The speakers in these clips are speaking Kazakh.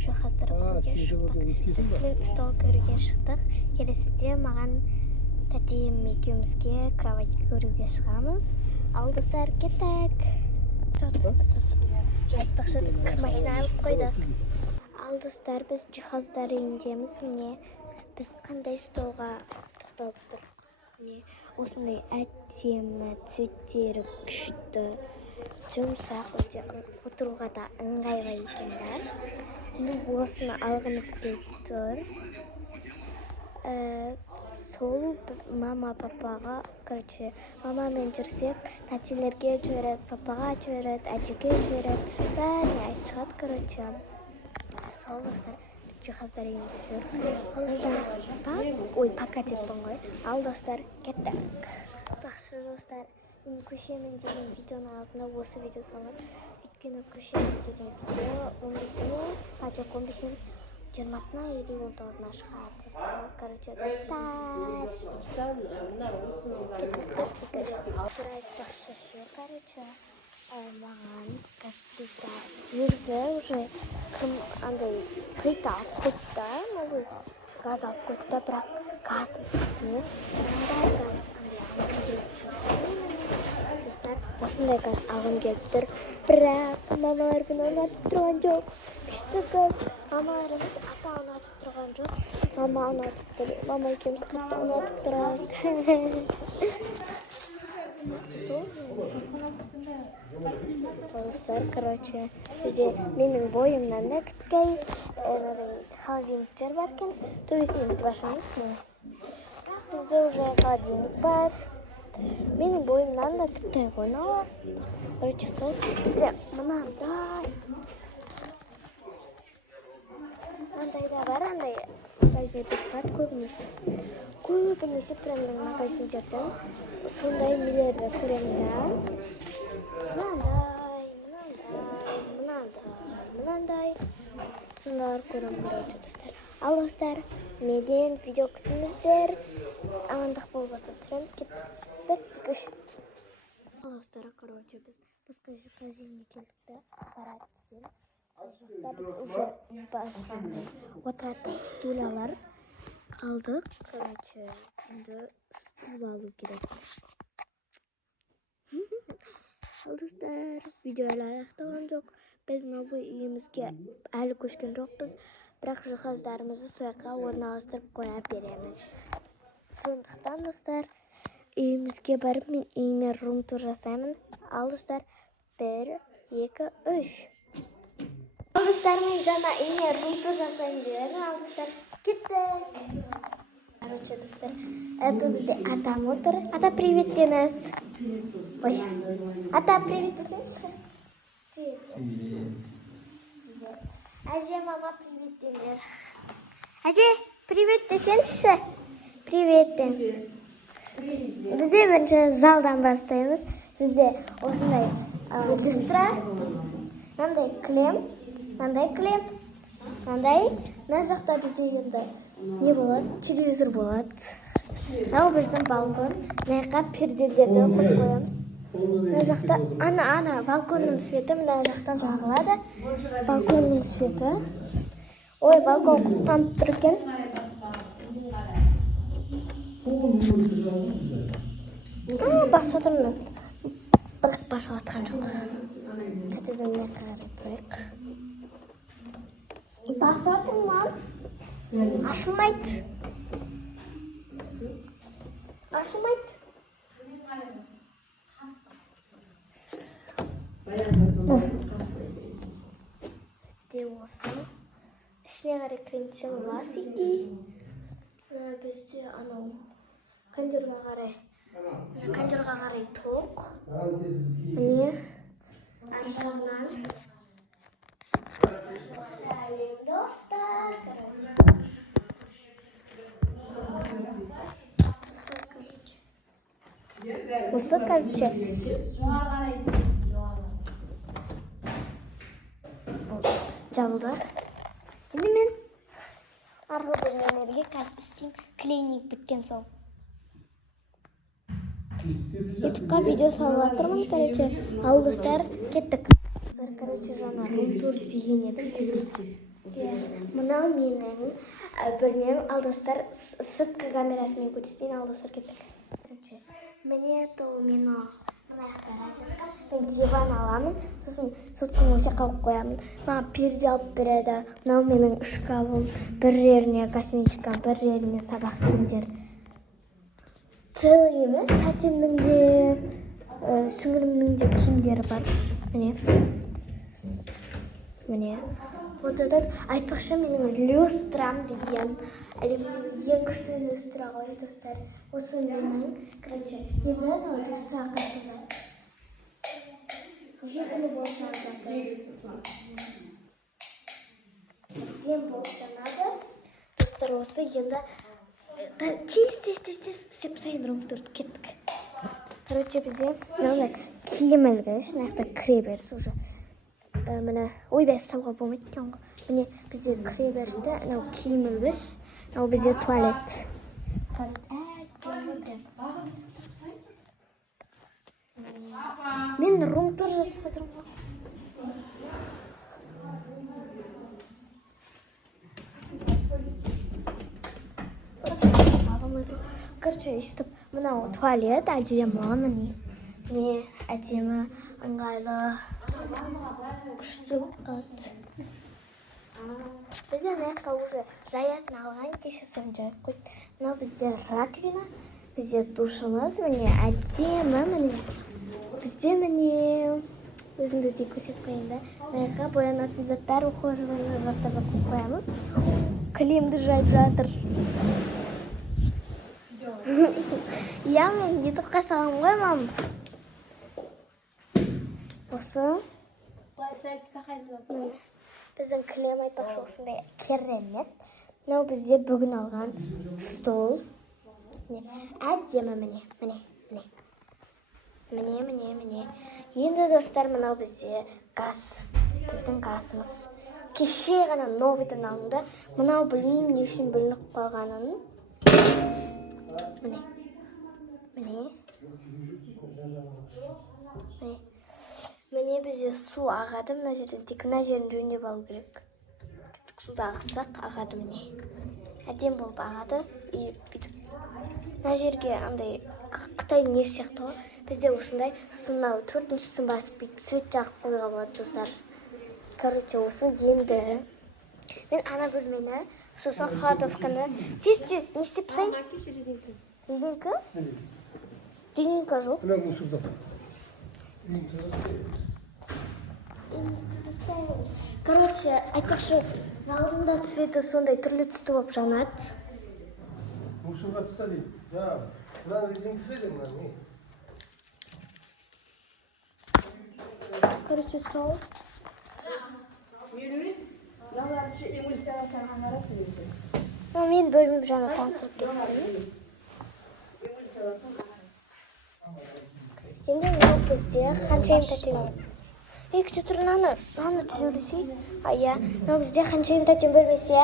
жиһаздар көруге шықтық. Мен стол көруге шықтық. Келесіде маған тәтем екеумізге кровать көруге шығамыз. Ал достар, кеттік. Айтпақшы біз кір машина алып қойдық. Ал достар, біз жиһаздар үйіндеміз. Міне біз қандай столға тоқталып тұрдық. Міне осындай әдемі цветтері күшті, жұмсақ, өте отыруға да ыңғайлы екен да. Біз осыны алғымыз келіп тұр. Сол мама папаға, короче, мамамен жүрсек, тәтелерге жібереді, папаға жібереді, әжеге жібереді, бәріне айтып шығады, короче. Сол достар, біз жиһаздар үйінде жүрік. Пока деппін ғой. Ал достар, кеттік. Жақсы достар, мен көшемін деген видеоның алдында осы видео салып, өйткені көшеміз деген видео 15-іне, жоқ 15-іміз 20-сына или 19-на шығады. Сол, короче, достар. Айтпақшы ше, короче, маған каспита өзі уже кім андай плит алып қойды, новый газ алып қойды, бірақ газдың үстіне мынандай газ осындай газ алғым келіп тұр, бірақ мамалар бұны ұнатып тұрған жоқ. Күшті газ. Мамаларымыз ата ұнатып тұрған жоқ. Мама ұнатып тұр. Мама екеуміз қатты ұнатып тұрады. Достар, короче, бізде менің бойымнан да кіткей холодильниктер бар екен. Төбесіне бүйтіп ашамыз. Бізде уже холодильник бар. Менің бойымнан да тіпті қойнауы. Короче, сол бізде мынандай да бар, андай магазинде тұрады көбінесе. Көбінесе прям магазиндерден сондай нелерді көремін да. Мынандай. Сондайлар көремін, короче, достар. Ал достар, менен видео күтіңіздер. Амандық болып отыр түсіреміз. Кеттік. 1, 2, 3. Ал достар, короче, біз басқа магазинге келдік те барады деген. Жақта біз уже басқа отыратын стульялар алдық. Короче, енді стул алу керек. Ал достар, видео әлі аяқталған жоқ. Біз новый үйімізге әлі көшкен жоқпыз, бірақ жиһаздарымызды сояққа орналастырып қоя береміз. Сондықтан достар, үйімізге барып мен үйіме рум-тур жасаймын. Ал достар, 1, 2, 3. Ал достар, мен жаңа үйіме рум-тур жасаймын дедім. Ал достар, кеттік. Короче, достар, это бізде атам отыр. Ата, привет деңіз. Ой, ата, привет десеңізші. Привет. Әже, мама, привет деңіз. Әже, привет десеңізші. Привет деңіз. Бізде бірінші залдан бастаймыз. Бізде осындай люстра, мынандай клем, мына жақта бізде енді не болады? Телевизор болады. Мынау біздің балкон. Мына жаққа перделерді қойып қоямыз. Мына жақта ана балконның светі мына жақтан жағылады. Балконның светі. Ой, балкон құттанып тұр екен. Басып отырмын. Бірақ басып атқан жоқ. Қайтадан мен қарап тұрайық. Басып отырмын. Ашылмайды. Бізде осы. Ішіне қарай кірентсем ласики. Бізде анау кондерға қарай тоқ. Міне ашығынан. Сәлем достар. Осы, короче, жабылды. Енді мен арғы бөлмелерге қазір істеймін. Клейник біткен сол. Ютубқа видео салып жатырмын, короче. Ал достар, кеттік. Короче, жаңа рум-тур деген едім. Мынау менің бөлмем. Ал достар, сыртқы камерасымен көрсетейін. Ал достар, кеттік. Міне то мені мен диван аламын, сосын сотканы осы жаққа қойып қоямын. Маған перде алып береді. Мынау менің шкафым. Бір жеріне косметика, бір жеріне сабақ киімдер. Целый емес, тәтемнің де, сіңілімнің де киімдері бар. Міне. Вот этот айтпақшы менің люстрам деген. Әлемнің ең күшті люстра ғой, достар. Осы менің, короче, енді мынау люстра қасында. Жетілі болса жатыр. Дем болсанады. Достар, осы енді тез істеп сайын ром тұрды, кеттік. Короче, бізде мынау киім ілгіш, мынақта кіре беріс уже. Міне, ойбай ұстауға болмайды екен ғой. Міне, бізде кіре берісті, мынау киім ілгіш, мынау бізде туалет. Мен рум-тур жасап отырмын ғой. Короче, өйстіп, мынау туалет әдемі, міне әдемі, ыңғайлы, күшті қалды. Бізде мынаққа уже жаятын алған, кешесін жайып қойды. Мынау бізде раковина, бізде душымыз, міне әдемі, міне. Бізде міне өзімді де көрсетіп қойын да. Мынаққа боянатын заттар, ухоживание заттарды қойып қоямыз. Кілемді жайып жатыр. Я мен ютубқа салам ғой, мам. Осы біздің кілем айтпақшы осындай керемет. Мынау бізде бүгін алған стол. Әдемі, міне. Енді достар, мынау бізде газ. Біздің газымыз. Кеше ғана новыйдан алынды. Мынау білмеймін не үшін бүлініп қалғанын. Міне бізде су ағады, мына жерден тек мына жерін жөндеп алу керек. Кеттік, суды ағысақ ағады, міне. Әдем болып ағады. Мына жерге андай Қытай не сияқты ғой. Бізде осындай сынау төртіншісін басып бүйтіп свет жағып қойға болады, достар. Короче, осы енді мен ана бөлмені, сосын кладовканы тез не істеп сайын? Резинка? Резинка жоқ. Короче, айтпақшы, залында цветі сондай түрлі түсті болып жанады. Мусорға тыста дейді. Мына резинкасы еді мына. Короче, сол. Мен бөлмем жаңа таныстырып кеттім. Енді мынау бізде ханшайым тәтем. Күте тұр, наны түзеулесей. Мынау бізде ханшайым тәтем бөлмесі,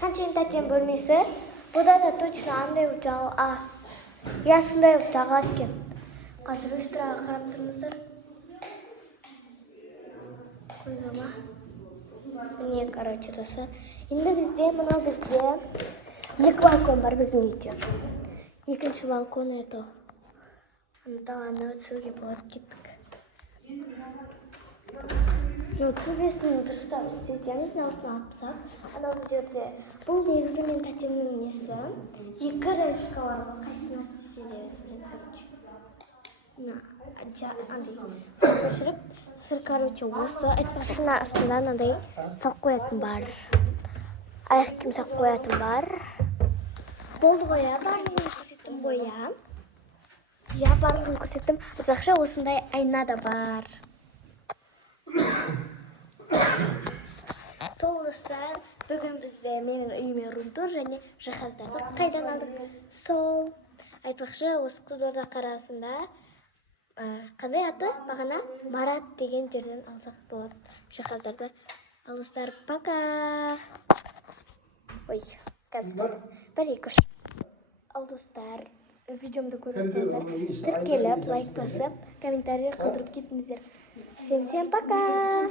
ханшайым тәтем бөлмесі. Бұда да точно андай жағал. Сондай жағалады екен. Қазір люстраға қарап тұрмыздар. Көрдіңіздер ма? Міне, короче, достар. Енді бізде, мынау бізде екі балкон бар біздің үйде. Екінші балкон ето. Даланы өтсіруге болады, кеттік. Төбесін дұрыстап істетеміз, осыны атпысақ. Анау жерде бұл негізі мен тәтемнің несі. Екі рәзіка бар ғой, қайсына істедеміз, көшіріп, сыр, короче, осы айтпақшына астында нандай сақ қоятын бар. Аяқ киім сақ қоятын бар. Болды ғой, барлығын көрсеттім ғой. Барлығын көрсеттім. Айтпақшы, осындай айна да бар. Сол достар, бүгін бізде менің үйіме рум-тур және жиһаздарды қайдан алдық. Сол айтпақшы, осы Қызылорда қарасында қандай аты? Бағана Марат деген жерден алсақ болады жиһаздарды. Ал достар, пока. Ой, қазір бір екі үш. Ал достар, видеомды көріп жатсаңыздар, тіркеліп, лайк басып, комментарий қалдырып кетіңіздер. Всем пока.